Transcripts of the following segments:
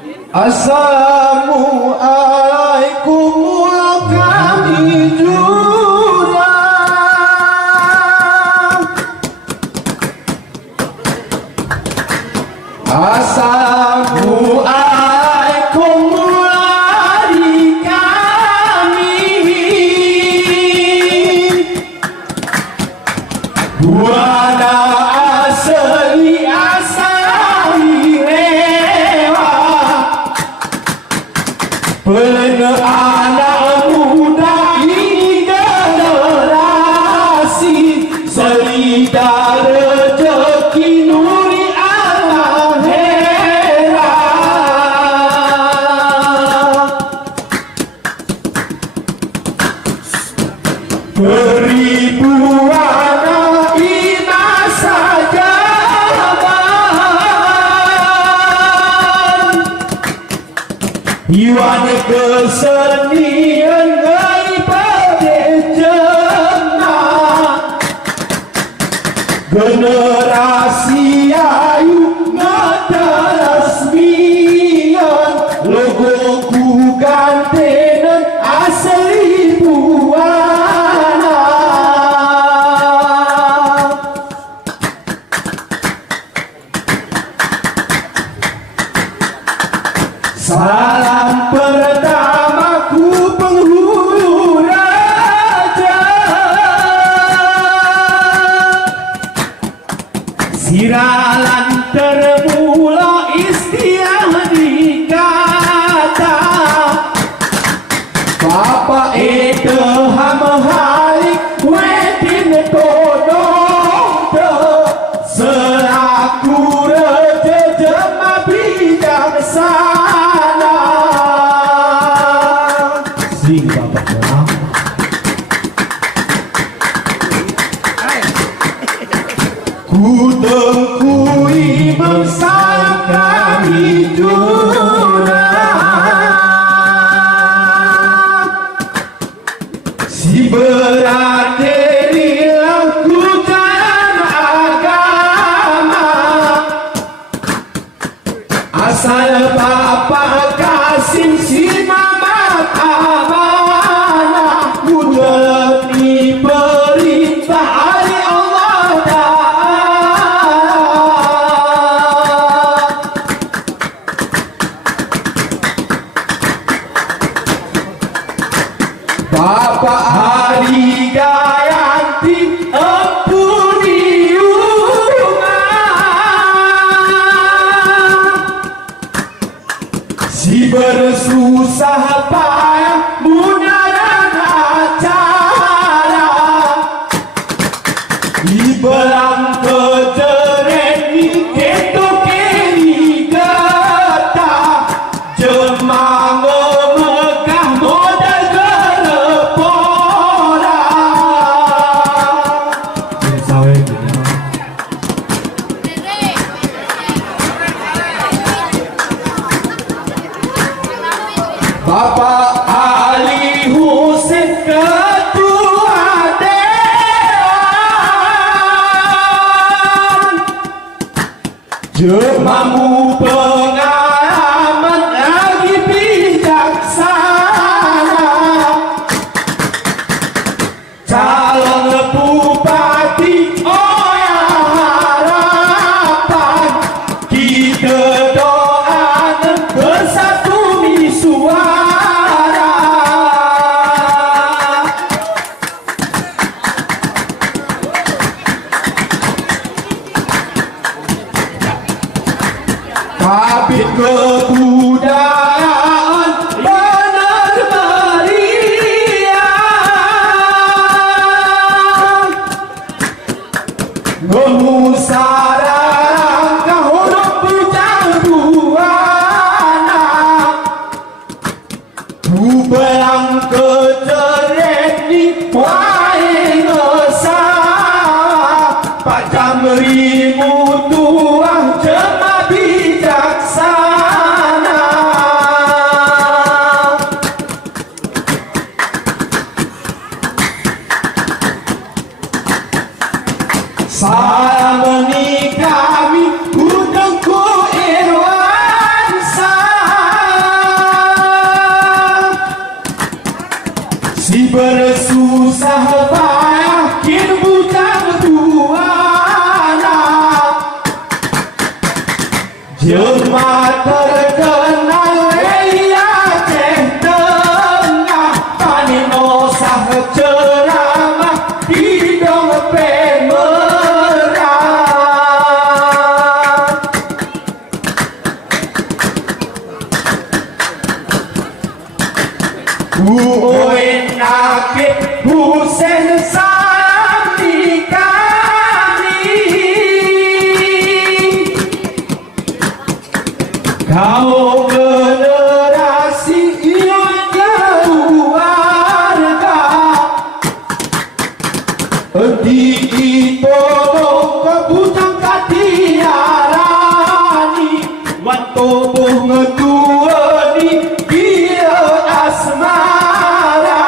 Assalamualaikum kami jurang. Assalamualaikum adik kami. Buana asli asali rewa. Pernah anak muda ini generasi selida rezeki nuri Allah heran. Peribuan ina saja Iwan kesenian daripada jenah generasi ayu ngeteresmian logo ku gantenan asli buana. Salam pertamaku penghulu raja, siralan termula istilah dikata Bapak itu hamahalik wetin todong selaku raja jema bijaksana. Sing Bapak Orang ku tengkui bangsa kami jurang. Si berarti laku jalan agama asal Bapak Kasim si Mamat amanah mengerti perintah dari Allah Ta'ala. Bapak Hari Gayanti ampuni umat si bersusah payah mudahan acara dibelang kejeret di keto kiri getah jemang Mekah modal gelepora. Bapak Ali Husin Ketua Dewan jemamu pengalaman lagi bijaksana calon bupati Oya harapan kita doakan bersatu suara. Kabit kebudayaan benar meriah memusarang kahorok bujang buana ku belang kejeret di wae ngesah Pak Jamri mutuah jema bijaksana. terkenal Aceh Tengah, Panino sah ceramah di dompet merah. Uin Akib Hussein Sani kami, kau generasi yang keluarga di tolong kebutang katiarani wan tubuh ngedua ni dia asmara.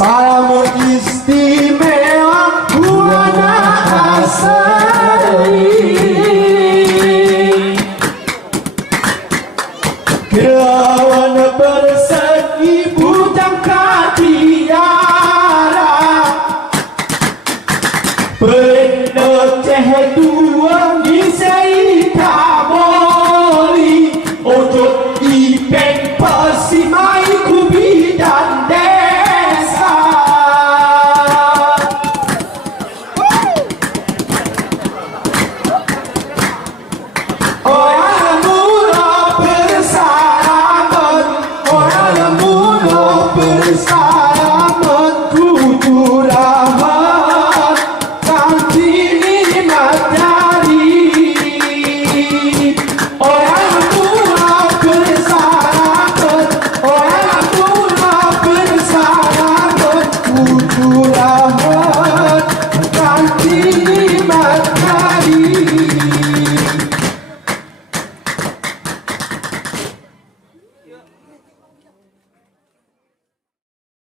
Salam istimewa buana asari, kerawan bersegi bujang katiara, peneceh